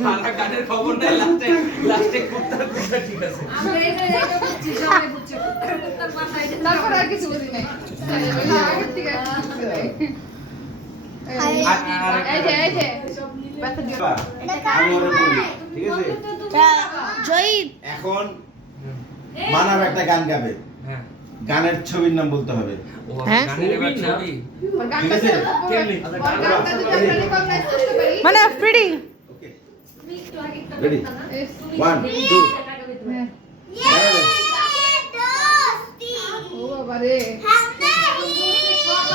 সারা গানের খবর নাই, লাস্টে কুত্তার কুত্তা ঠিক আছে। আমরা এটা বুঝছি, সবাই বুঝছে কুত্তার মাথা এটা। তারপর আর কিছু বুঝি নাই। আগের থেকে আর কিছু বুঝি নাই। এই যে ব্যথা দিও। আমি ওরে বলি, ঠিক আছে? জয়ীব এখন মানব একটা গান গাবে, হ্যাঁ গানের ছবির নাম বলতে হবে, ও হ্যাঁ? গানের এবার ছবি ঠিক আছে? কেমনি? গানটা যদি আমরা রিকগনাইজ করতে পারি। মানে ফ্রিডি ওকে রেডি 1 2 হ্যাঁ। ও বাবা রে।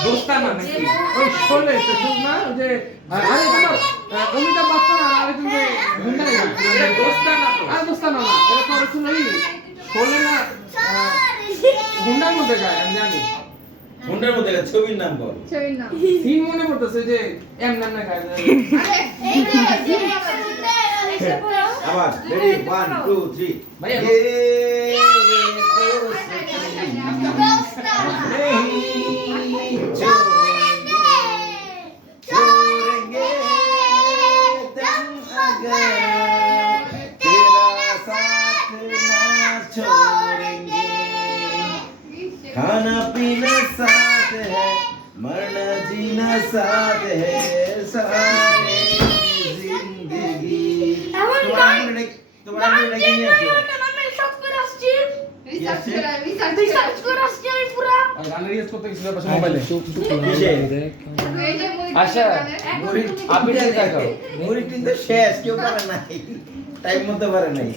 দোস্তানা নাকি? ওই শোলে তো শুন না যে আরে তোমার অমিতাভ বচ্চন আর আরেকজন যে গুন্ডা এটা দোস্তানা তো। আর দোস্তানা না এটা তো আর শুনই শোলে না গুন্ডার মধ্যে গায় আমি জানি ফোনের মধ্যে একটা ছবির নাম বল। ছবির নাম। সিন মনে পড়তেছে যে এম নাম না গায় আরে এই যে আবার রেডি 1 2 3 ভাইয়া। छोड़ेंगे तुम अगर तेरा साथ ना छोड़ेंगे खाना पीना साथ है मरना जीना साथ है सारी जिंदगी तुम्हारा लगी नहीं রিসার্চ করে আসছি আমি পুরা। আর গান রিয়াজ করতে গেছিল পাশে মোবাইলে কিসে? এই যে মুই আচ্ছা, আপনি ঠিক দেখাও। মুড়ি কিন্তু শেষ কেউ পারে নাই টাইম মতো পারে নাই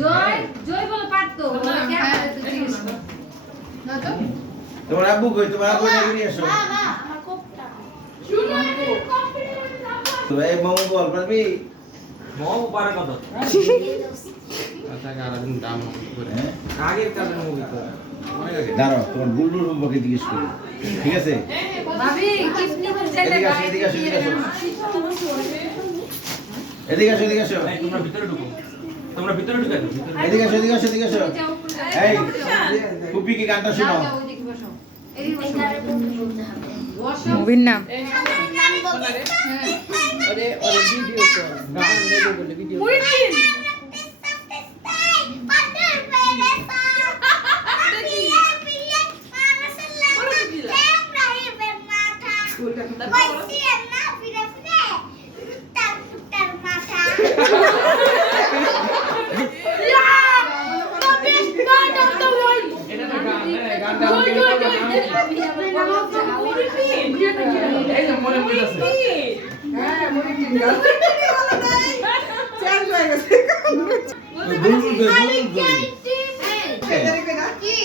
জয় জয় বলে পারতো না কেন না তো তোমার আব্বু কই তোমার আব্বু নিয়ে এসো তো এই মামু বল পারবি মও পারে কত? আচ্ছা গারাদিন দাম করে হ্যাঁ আগের কালের মুভি তো। অনেক আগে দাঁড়াও তোমার গুল্লুর সম্পর্কে জিজ্ঞেস করি ঠিক আছে ভাবি কিসনি বলছে এদিকে আসো, এদিকে আসো, এদিকে আসো। এদিকে আসো এদিকে আসো এই তোমরা ভিতরে ঢুকো। তোমরা ভিতরে ঢুকে যাও, ভিতরে। এদিকে আসো এদিকে আসো এদিকে আসো এই কুপি কি গানটা শোনাও মুভির নাম এটা তো গান, হ্যাঁ, গানটা এই যে মনে পড়তেছে হ্যাঁ মুই ঠিক গাল চেঞ্জ হয়ে গেছে গুল্লুর কই কি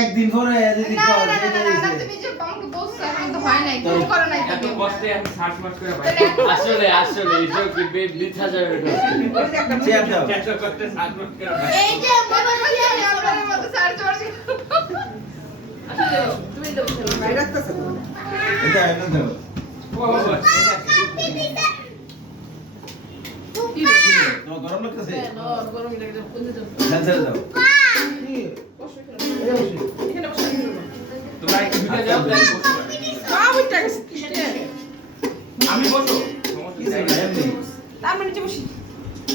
একদিন পরে যদি না কল না না না তুমি যে আমাকে বলছো এখন তো হয় নাই তুমি করো নাই এত তো কষ্টে আমি সার্চ মার্চ করে পাই। আসলে এসব কি বৃথা যাবে চেয়ার দাও এত কষ্টে সার্চ মার্চ করে পাই। এই যে বাবা কি আপনার মতো সার্চ করছি তুমি তো বাইরে রাখতেছ এটা এটা দাও ও বাবা, এটা তোমার গরম লাগতেছে গরম লাগে কোন দাও ঝাল দাও এখানে বসে তোমরা একটু ঢুকে যাও, তাহলে বসতে পারো। বাবুটা গেছে আমি বসো, সমস্যা নেই। এমনি তার মানে যে বসি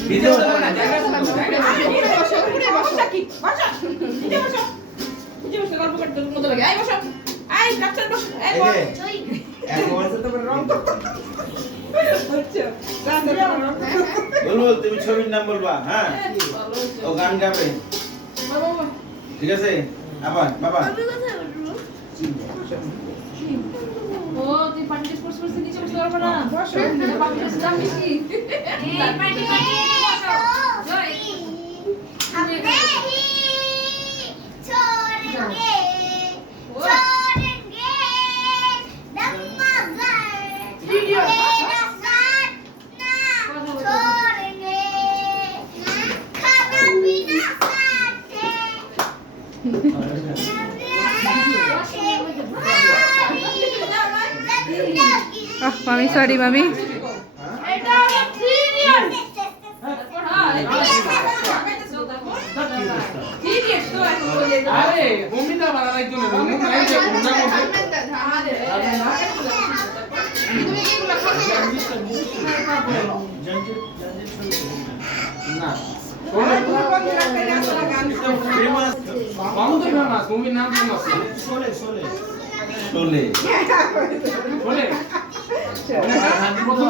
ভিতরে বসো না, জায়গা আছে তো, জায়গা আছে। বসো উপরে বসো কি বসো নিচে বসো নিচে বসো গল্প করতে মজা লাগে আই বসো আই ডাক্তার বসো এই বল এই যে, এখন বলবো তুমি ছবির নাম বলবা হ্যাঁ ও গান গাবে ঠিক আছে আবার বাবা ও তুই পার্টি স্পোর্টস করছিস নিচে বসে করবে না বসো পার্টি দাম বেশি এই পার্টি বসো জয় মামি সরি মামি এটা হলো 3 ইয়ার হ্যাঁ 3 ইয়ার তো এখন বলে আরে অমিতা বাড়া লাগতো না মুখ নাই যে গুন্ডা মধ্যে তুমি কি গুলো খাবে না ফেমাস মামু তো ফেমাস মুভির নাম ফেমাস শোলে বলে প্রথম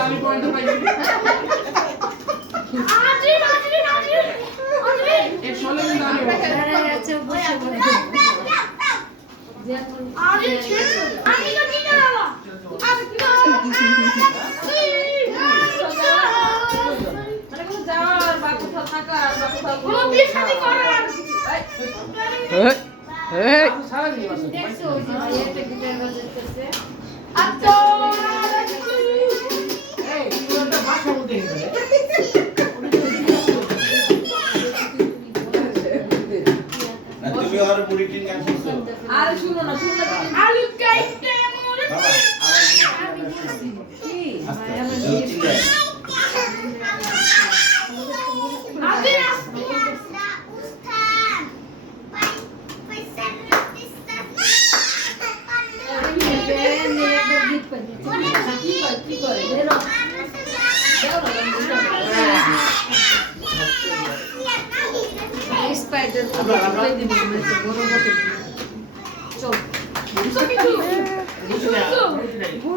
আমি পয়েন্ট পাইছি এই শোলে কিন্তু আমি সারা দিন বাসা এই তুই একটা ভাষা বলতে গেলে তুমি আর বুড়িটিন গান শুনছো আরে শুনো না শুনলে আলু কাইতে মোরে বাবা আদি স্পাইডার তো দিন মনে তো বড় মতো চল বুঝছো কিছু বুঝছো